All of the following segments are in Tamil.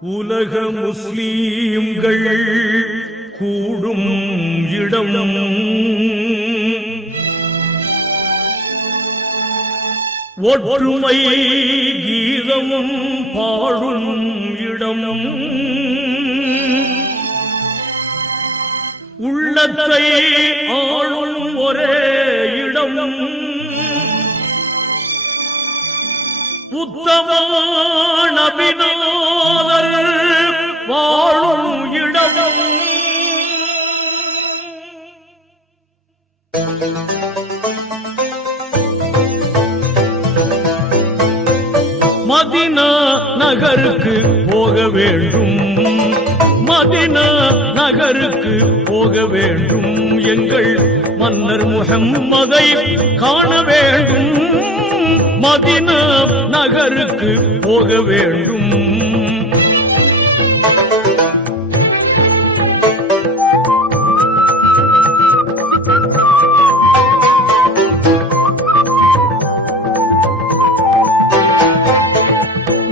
உலக முஸ்லீம்கள் கூடும் இடம். ஒற்றுமை கீதமும் பாடும் இடம். உள்ளத்தை ஆளும் ஒரே இடம். உத்தமான நபிநாதர் வாழும் இடமும். மதினா நகருக்கு போக வேண்டும். மதினா நகருக்கு போக வேண்டும். எங்கள் மன்னர் முகம்மதை காண வேண்டும். மதினா நகருக்கு போக வேண்டும்.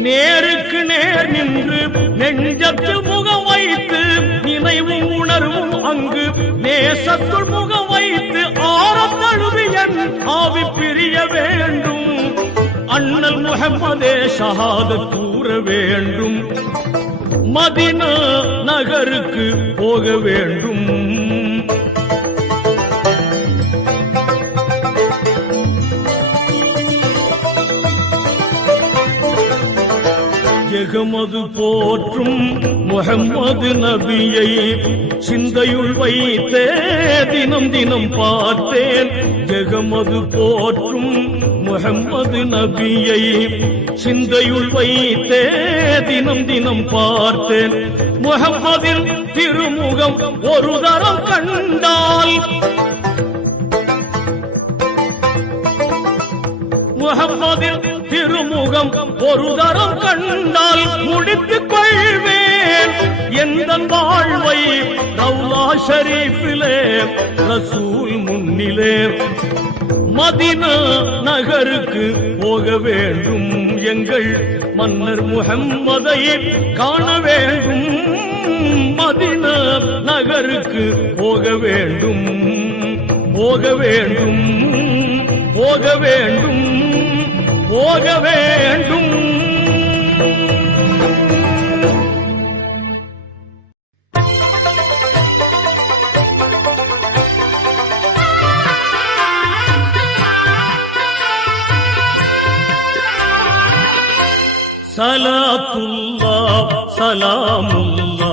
நேருக்கு நேர் நின்று நெஞ்சத்து முகம் வைத்து நினைவும் உணர்வும் அங்கு நேசத்துள் முகம் வைத்து ஆரத்தழுவியன் ஆவி பிரியவே. அண்ணல் முகமதே ஷஹாத கூற வேண்டும். மதினா நகருக்கு போக வேண்டும். எகமது போற்றும். முகம்மது நபியை சிந்தையுள் வைத்தே தினம் தினம் பார்த்தேன். ஜெகமது போற்றும். முகம்மது நபியை சிந்தையுள் வைத்தே தினம் தினம் பார்த்தேன். முகம்மதின் திருமுகம் ஒரு தரம் கண்ட திருமுகம் ஒரு தரம் கண்டால் முடித்துக் கொள்வேன். எந்த வாழ்வை ரவுலா ஷரீஃபிலே ரசூல் முன்னிலே. மதினா நகருக்கு போக வேண்டும் எங்கள் மன்னர் முகம்மதை காண வேண்டும். மதினா நகருக்கு போக வேண்டும் போக வேண்டும் போக வேண்டும். போக வேண்டும் சலாத்துல்லா சலாமுல்லா